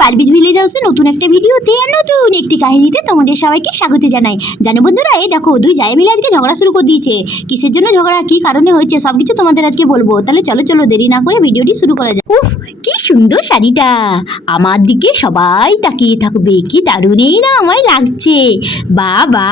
Barbies village হাউসে নতুন একটা ভিডিওতে আর নতুন একটি কাহিনীতে তোমাদের সবাইকে স্বাগত জানাই। জানো বন্ধুরা, এই দেখো দুই জায় মিলে আজকে ঝগড়া শুরু করে দিয়েছে। কিসের জন্য ঝগড়া, কি কারণে হয়েছে সবকিছু তোমাদের আজকে বলবো। তাহলে চলো চলো দেরি না করে ভিডিওটি শুরু করা যাক। উফ, কি সুন্দর শাড়িটা, আমার দিকে সবাই তাকিয়ে থাকবে, কি দারুণই না আমায় লাগছে। বাবা,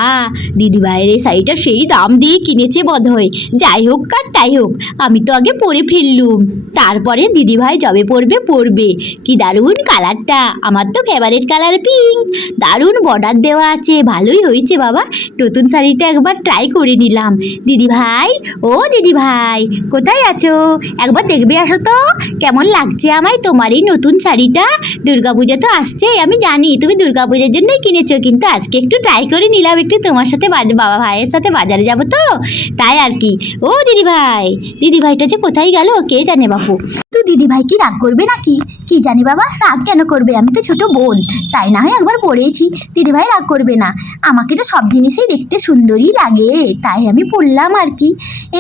দিদি ভাইয়ের এই শাড়িটা সেই দাম দিয়ে কিনেছে বোধহয়। যাই হোক আর তাই হোক, আমি তো আগে পরে ফেললুম, তারপরে দিদি ভাই যবে পরবে। কি দারুণ কালারটা, আমার তো ফেভারিট কালার পিঙ্ক। দারুণ বর্ডার দেওয়া আছে, ভালোই হয়েছে বাবা। নতুন শাড়িটা একবার ট্রাই করে নিলাম। দিদি ভাই, ও দিদি ভাই, কোথায় আছো? একবার দেখবে আসো তো, কেমন লাগছে আমায় তোমার এই নতুন শাড়িটা। দুর্গাপূজা তো আসছে, আমি জানি তুমি দুর্গাপূজার জন্যই কিনেছো, কিন্তু আজকে একটু ট্রাই করে নিলাম, একটু তোমার সাথে বাবা ভাইয়ের সাথে বাজারে যাবো তো, তাই আর কি। ও দিদি ভাইটা যে কোথায় গেল কে জানে বাপু। তো দিদি ভাই কি রাগ করবে নাকি? কি জানি বাবা, রাগ কেন করবে, আমি তো ছোট বোন, তাই না হয় একবার পড়েছি। দিদি ভাই রাগ করবে না, আমাকে তো সব জিনিসই দেখতে সুন্দরই লাগে, তাই আমি পরলাম আর কি।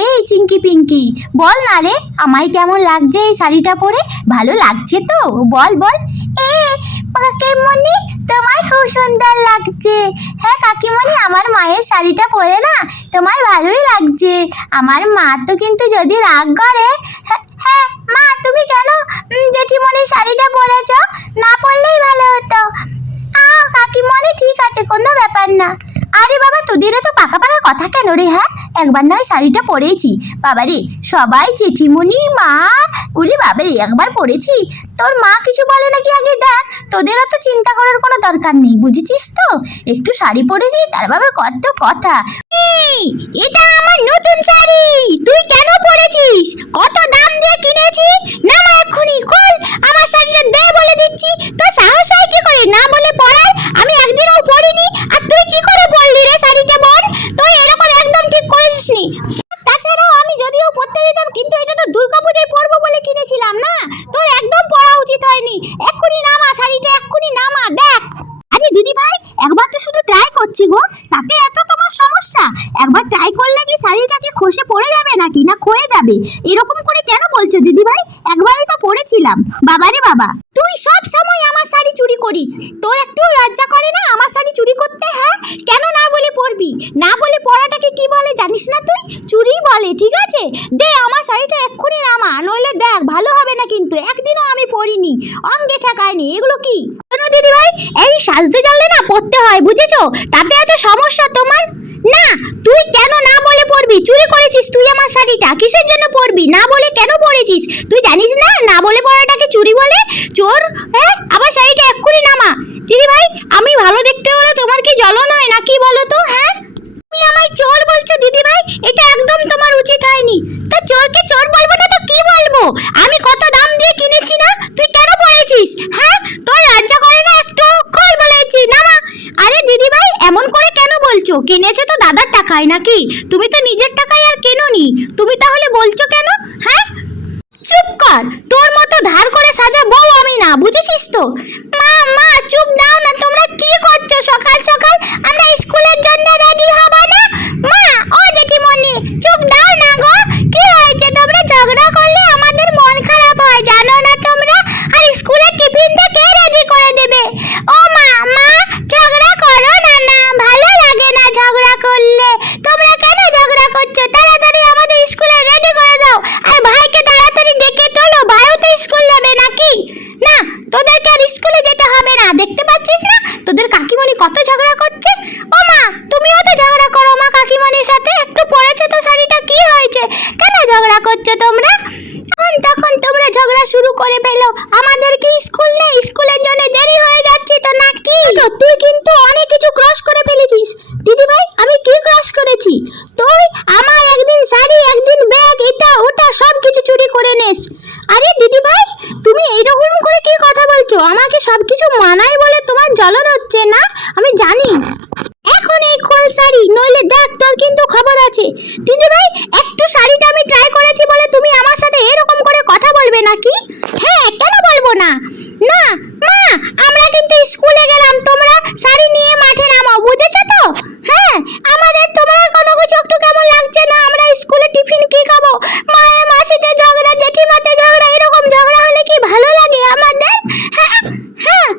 এই চিঙ্কি পিঙ্কি, বল না রে, আমায় কেমন লাগছে এই শাড়িটা পরে? ভালো লাগছে তো, বল বল। কাকিমণি, তোমায় খুব সুন্দর লাগছে। হ্যাঁ কাকিমণি, আমার মায়ের শাড়িটা পরে না তোমায় ভালোই লাগছে। আমার মা তো কিন্তু যদি রাগ করে, হ্যাঁ মা, তুমি কেন জেঠিমণির শাড়িটা পরেছ? না পরলেই ভালো হতো। কাকিমণি ঠিক আছে, কোনো ব্যাপার না। আরে বাবা, তোদেরও তো পাকা পাকা কথা কেন রে? হ্যাঁ, একবার নয় শাড়িটা পরেছি বাবারে, সবাই জেঠিমণি মা, উলি বাবারে, একবার পরেছি। তোর মা কিছু বলে নাকি আগে দেখ, তোদেরও তো চিন্তা করার কোনো দরকার নেই, বুঝেছিস তো? একটু শাড়ি পরেছি, তার বাবার কত কথা। এটা আমার নতুন শাড়ি, তুই কেন পরেছিস? কত দাম দিয়ে কিনেছি? না মা, এক্ষুনি খোল আমার শাড়িটা, দে বলে দিচ্ছি। তোর সাহস হয় কি করে না বলে পরার? আমি একদিনও পরিনি, আর তুই কি করে পরলি রে শাড়িটা বল? তুই এরকম একদম ঠিক করেছিস নি। তাছাড়াও আমি যদিও পরতে দিতাম, কিন্তু এটা তো দুর্গাপূজায় পরবো বলে কিনেছিলাম না, তোর একদম পরা উচিত হয়নি। এক্ষুনি নামা শাড়িটা, এক্ষুনি নামা, দেখ। আরে দিদি ভাই, একবার তো শুধু ট্রাই করছি গো, তাতে এত তোমার সমস্যা? একবার ট্রাই করলে কি শাড়িটাকে খসে পড়ে যাবে নাকি, না ক্ষয়ে যাবে? এরকম করে কেন বলছো দিদি ভাই? একবারই তো পরেছিলাম। বাবারে বাবা, তুই সব সময় আমার শাড়ি চুরি করিস, তোর একটু লজ্জা করে না আমার শাড়ি চুরি করতে? হ্যাঁ, কেন না বলে পরবি? না বলে পরাটাকে কি বলে জানিস না তুই? চুরি বলে, ঠিক আছে? দে আমার শাড়িটা এক্ষুনি নামা, নইলে দেখ ভালো হবে না কিন্তু। একদিনও আমি পরিনি, অঙ্গে ঠেকায়নি। এগুলো কি দিদি ভাই, এই সাজতে জানলে না পড়তে হয়, বুঝেছো? তাতে এত সমস্যা তোমার? না, তুই কেন না বলে পরবি? চুরি করেছিস তুই আমার শাড়িটা, কিসের জন্য পরবি? না বলে কেন পরেছিস? তুই জানিস না না বলে পরাটাকে চুরি বলে? চোর! হ্যাঁ, আমার শাড়িটা এক্ষুনি নামা। দিদি ভাই, আমি ভালো দেখতে হলে তোমার কি জ্বলন হয় নাকি বলো তো? হ্যাঁ, তুমি আমায় চোর বলছো দিদি ভাই, এটা একদম তোমার উচিত হয়নি। তো চোরকে চোর বলবো না তো কি বলবো? আমি কত দাম দিয়ে কিনেছি না, তুই কেন পরেছিস? হ্যাঁ, তোর লজ্জা করে না একটু? খোল বলেছি, নামা। আরে দিদি ভাই, এমন করে কেন বলছো? কিনেছে তো দাদার টাকায় নাকি? তুমি তো নিজের টাকায় আর কেনোনি, তুমি তাহলে বলছো কেন? হ্যাঁ, চুপ কর, তোর মতো ধার করে সাজা বউ আমি না, বুঝেছিস তো? মা চুপ দাও না, তোমরা কি করছো সকাল সকাল? আমরা স্কুলের জন্য রেডি হব না? মা, ও জেঠিমণি, চুপ দাও না গো। কি হয়েছে? তোমরা ঝগড়া করলে আমাদের মন খারাপ হয়, জানো না তোমরা? আর স্কুলের টিফিনটা কে রেডি করে দেবে? ও মা, ঝগড়া করো না, না ভালো লাগে না ঝগড়া করলে। তোমরা কেন ঝগড়া করছো? তাড়াতাড়ি আমাদের স্কুলে রেডি করে দাও, আর ভাইকে তাড়াতাড়ি ডেকে তোলো, ভাইও তো স্কুল যাবে নাকি? না, তোদেরকে আর স্কুলে যেতে হবে না, দেখতে পাচ্ছিস না তোদের কাকিমণি কত ঝগড়া করছে? ও মা, তুমিও তো ঝগড়া করো মা কাকিমণির সাথে, একটু পরেছে তো শাড়িটা, কি হয়েছে? কেন ঝগড়া করছো তোমরা? তখন তোমরা ঝগড়া শুরু করে ফেলো, আমাদের কি স্কুল নেই? স্কুলের জন্য দেরি হয়ে যাচ্ছে তো নাকি? তুই কিন্তু অনেক কিছু ক্রস করে ফেলেছিস। দিদি ভাই, আমি কি ক্রস করেছি? তুই আমার একদিন শাড়ি, একদিন ব্যাগ, এটা ওটা সব কিছু চুরি করে নিস। আরে দিদি ভাই, তুমি এইরকম করে কি কথা বলছো? আমাকে সবকিছু মানায় বলে তোমার জ্বলন হচ্ছে না, আমি জানি। এখন এই খোল শাড়ি, নইলে দেখ তোর কিন্তু খবর আছে। দিদি ভাই, একটু শাড়িটা আমি ট্রাই করেছি বলে তুমি আমার সাথে এরকম করে কথা বলবে নাকি? হ্যাঁ, কেন বলবো না? না মা, আমরা কিন্তু স্কুলে গেলাম, তোমরা শাড়ি নিয়ে মাঠে নামো, বুঝেছো তো? হ্যাঁ, আমাদের তোমার কোনো কিছু একটু কেমন লাগছে না? আমরা স্কুলে টিফিন কি খাবো? মাসিতে ঝগড়া, জেঠিমাতে ঝগড়া, এরকম ঝগড়া হলে কি ভালো লাগে আমাদের? হ্যাঁ,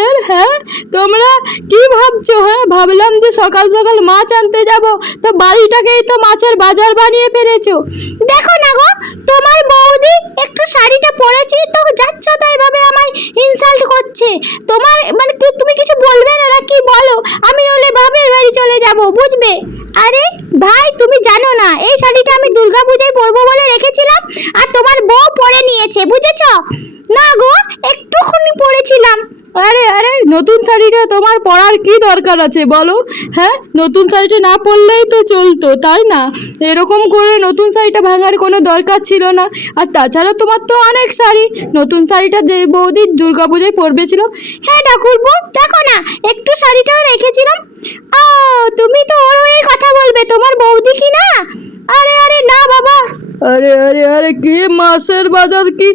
তোমাদের? হ্যাঁ, তোমরা কি ভাবছো? হ্যাঁ, ভাবলাম যে সকাল সকাল মাছ আনতে যাব, তো বাড়িটাকেই তো মাছের বাজার বানিয়ে ফেলেছো। দেখো না গো, তোমার বৌদি একটু শাড়িটা পরেছি তো যাচ্ছ তাই ভাবে আমায় ইনসাল্ট করছে। তোমার মানে তুমি কিছু বলবে না নাকি বলো, আমি নইলে বাপের বাড়ি চলে যাব, বুঝবে? আরে ভাই, তুমি জানো না এই শাড়িটা আমি দুর্গা পূজায় পরবো বলে রেখেছিলাম, আর তোমার বউ পরে নিয়েছে, বুঝেছো? না গো, একটুখানি পরেছিলাম। আরে আরে, নতুন শাড়িটা তোমার পরার কি দরকার আছে বলো? হ্যাঁ, নতুন শাড়িটা না পরলেই তো চলতো, তাই না? এরকম করে নতুন শাড়িটা ভাঙার কোনো দরকার ছিল না। আর তাছাড়া তোমার তো অনেক শাড়ি, নতুন শাড়িটা বৌদি দুর্গাপূজায় পরবে ছিল। হ্যাঁ ঠাকুরপো, দেখো না একটু শাড়িটাও রেখেছিলাম। ও, তুমি তো ওর হয়ে কথা বলবে, তোমার বৌদি কি না? আরে আরে না বাবা। আরে আরে আরে, কি মাছের বাজার কি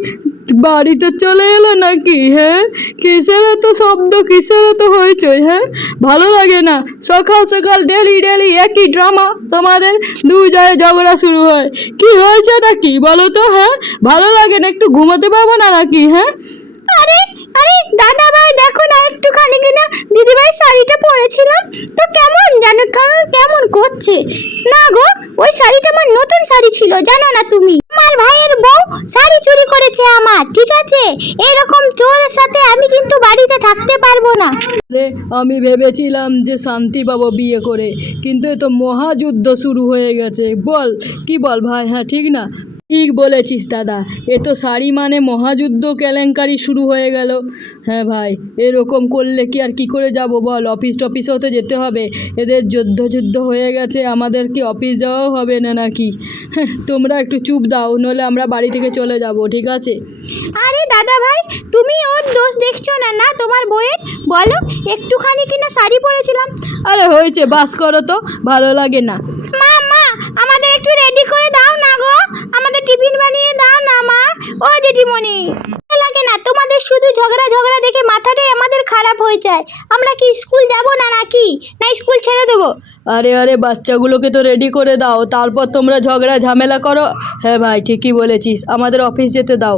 বাড়িতে চলে এলো নাকি? হ্যাঁ, কিসের এত শব্দ, কিসের এত হইচই? হ্যাঁ, ভালো লাগে না। সকাল সকাল ডেলি ডেলি একই ড্রামা, তোমাদের দুই জায়গায় ঝগড়া শুরু হয়। কি হয়েছে নাকি বলো তো? হ্যাঁ, ভালো লাগে না? একটু ঘুমাতে পারবো না নাকি? হ্যাঁ, আরে আরে দাদা ভাই, দেখো না একটুখানি কিনা দিদিভাই শাড়িটা পরেছিলাম তো কেমন জানো, কারণ কেমন করছে। না গো, ওই শাড়িটা আমার নতুন শাড়ি ছিল, জানো না তুমি? আমার ভাইয়ের বউ শাড়ি চুরি করেছে আমার, ঠিক আছে? এরকম চোরের সাথে আমি কিন্তু বাড়িতে থাকতে পারবো না। রে, আমি ভেবেছিলাম যে শান্তি পাবো বিয়ে করে, কিন্তু এ তো মহাযুদ্ধ শুরু হয়ে গেছে। বল, কি বল ভাই? হ্যাঁ, ঠিক না? ঠিক বলেছিস দাদা, এ তো শাড়ি মানে মহাযুদ্ধ, কেলেঙ্কারি শুরু হয়ে গেল। হ্যাঁ ভাই, এরকম করলে কি আর কি করে যাব বল? অফিস টফিসেও তো যেতে হবে। এদের যুদ্ধ হয়ে গেছে, আমাদের কি অফিস যাওয়াও হবে না নাকি? হ্যাঁ, তোমরা একটু চুপ দাও, নইলে আমরা বাড়ি থেকে চলে যাব, ঠিক আছে? আরে দাদা ভাই, তুমি ওর দোষ দেখছো না? না তোমার বউয়ের, বলো একটুখানি কিনা শাড়ি পরেছিলাম। আরে হয়েছে, বাস করো তো, ভালো লাগে না। মা মা, আমাদের একটু রেডি করে দাও না গো, আমাদের টিফিন বানিয়ে দাও না মা। ও দিদিমণি, ভালো লাগে না তোমাদের শুধু ঝগড়া ঝগড়া দেখে, মাথাটাই আমাদের খারাপ হয়ে যায়। আমরা কি স্কুল যাব না নাকি, না স্কুল ছেড়ে দেবো? আরে আরে, বাচ্চাগুলোকে তো রেডি করে দাও, তারপর তোমরা ঝগড়া ঝামেলা করো। হ্যাঁ ভাই, ঠিকই বলেছিস, আমাদের অফিস যেতে দাও।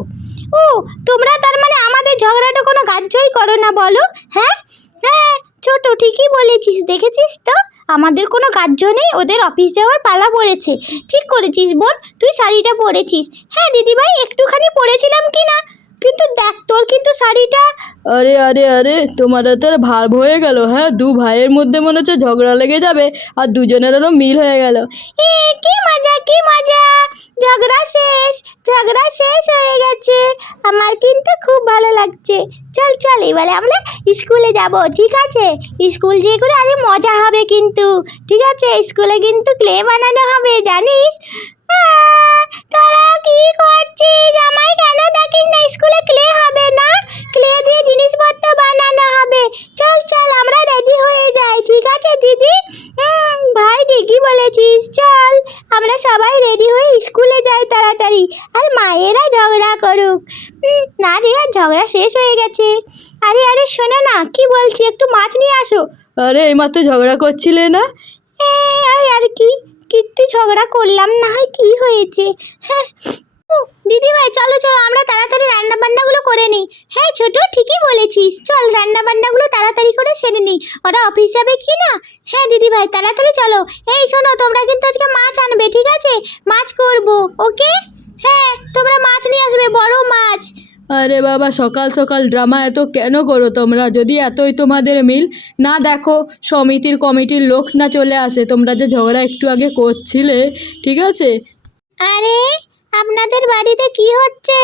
ও, তোমরা তার মানে আমাদের ঝগড়াটা কোনো গ্রাহ্যই করো না, বলো? হ্যাঁ হ্যাঁ ছোট, ঠিকই বলেছিস, দেখেছিস তো আমাদের কোনো গ্রাহ্য নেই, ওদের অফিস যাওয়ার পালা পড়েছে। ঠিক করেছিস বোন, তুই শাড়িটা পরেছিস। হ্যাঁ দিদিভাই, একটুখানি পরেছিলাম কি না, কিন্তু দেখ তোর কিন্তু শাড়িটা। আরে আরে আরে, তোমাদের তো ভাব হয়ে গেল। হ্যাঁ, দু ভাইয়ের মধ্যে মনে হচ্ছে ঝগড়া লেগে যাবে, আর দুজনেরও মিল হয়ে গেল। এ কি মজা, কি মজা! ঝগড়া শেষ, ঝগড়া শেষ হয়ে গেছে। আমার কিন্তু খুব ভালো লাগছে। চল চল, এবারে আমরা স্কুলে যাব, ঠিক আছে? স্কুল যেয়ে করে আরে মজা হবে কিন্তু, ঠিক আছে? স্কুলে কিন্তু ক্লে বানানো হবে, জানিস? তোরা কি করছিস? আমায় কেন ডাকিস না? স্কুলে ক্লে হবে না, ক্লে দিয়ে জিনিসপত্র বানানো হবে। চল চল, আমরা রেডি হয়ে যাই, ঠিক আছে দিদি? ভাই ঠিকই বলেছিস, চল আমরা সবাই রেডি হয়ে স্কুলে যাই তাড়াতাড়ি, আর মায়েরা ঝগড়া করুক। না রে, আর ঝগড়া শেষ হয়ে গেছে। আরে আরে শোনো না, কি বলছি, একটু মাছ নিয়ে আসো। আরে, এইমাত্র ঝগড়া করছিলে না? আর কি, কিন্তু ঝগড়া করলাম না, হয় কি হয়েছে? হ্যাঁ দিদি ভাই, চলো চলো, আমরা তাড়াতাড়ি রান্না বান্নাগুলো করে নিই। হ্যাঁ ছোট, ঠিকই বলেছিস, চল রান্না বান্নাগুলো তাড়াতাড়ি করে সেরে নিই, ওরা অফিস যাবে কি না। হ্যাঁ দিদি ভাই, তাড়াতাড়ি চলো। এই শোনো, তোমরা কিন্তু আজকে মাছ আনবে, ঠিক আছে? মাছ করব, ওকে? হ্যাঁ, তোমরা মাছ নিয়ে আসবে, বড় মাছ। আরে বাবা, সকাল সকাল ড্রামা এত কেন করো তোমরা? যদি এতই তোমাদের মিল, না দেখো কমিটির লোক না চলে আসে, তোমরা যে ঝগড়া একটু আগে করছিলে, ঠিক আছে? আরে আপনাদের বাড়িতে কি হচ্ছে?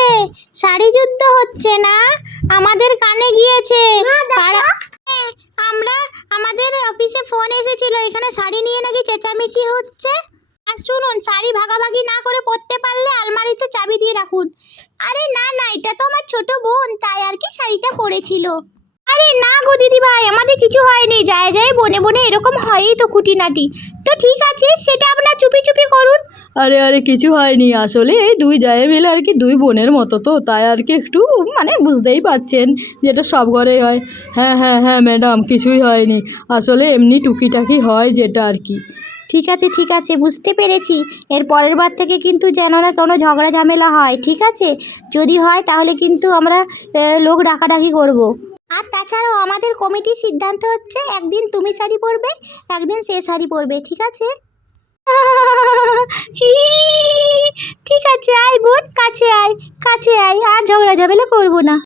শাড়ি যুদ্ধ হচ্ছে না? আমাদের কানে গিয়েছে। হ্যাঁ, আমাদের অফিসে ফোন এসেছিল, এখানে শাড়ি নিয়ে নাকি চেঁচামেচি হচ্ছে। আর শুনুন, শাড়ি ভাগাভাগি না করে পরতে পারলে আলমারিতে চাবি দিয়ে রাখুন। আরে না না, এটা তো আমার ছোট বোন, তাই আর কি শাড়িটা পরেছিল। আরে না গো দিদি ভাই, আমাদের কিছু হয়নি, যায় যায় বনে বনে এরকম হয়ই তো খুঁটিনাটি। তো ঠিক আছে, সেটা আপনার চুপি চুপি করুন। আরে আরে, কিছু হয়নি, আসলে এই দুই জায়ে মিলে আর কি, দুই বোনের মতো তো, তাই আর কি একটু মানে বুঝতেই পারছেন যেটা সব ঘরেই হয়। হ্যাঁ হ্যাঁ হ্যাঁ ম্যাডাম, কিছুই হয়নি, আসলে এমনি টুকিটাকি হয় যেটা আর কি। ঠিক আছে, বুঝতে পেরেছি। এর পরের বার থেকে কিন্তু যেন না কোনো ঝগড়া ঝামেলা হয়, ঠিক আছে? যদি হয় তাহলে কিন্তু আমরা লোক ডাকাডাকি করব। আর তাছাড়াও আমাদের কমিটির সিদ্ধান্ত হচ্ছে একদিন তুমি শাড়ি পরবে, একদিন সে শাড়ি পরবে, ঠিক আছে? ঠিক আছে, আয় বোন, কাছে আয়, কাছে আয়, আর ঝগড়া ঝামেলা করবো না।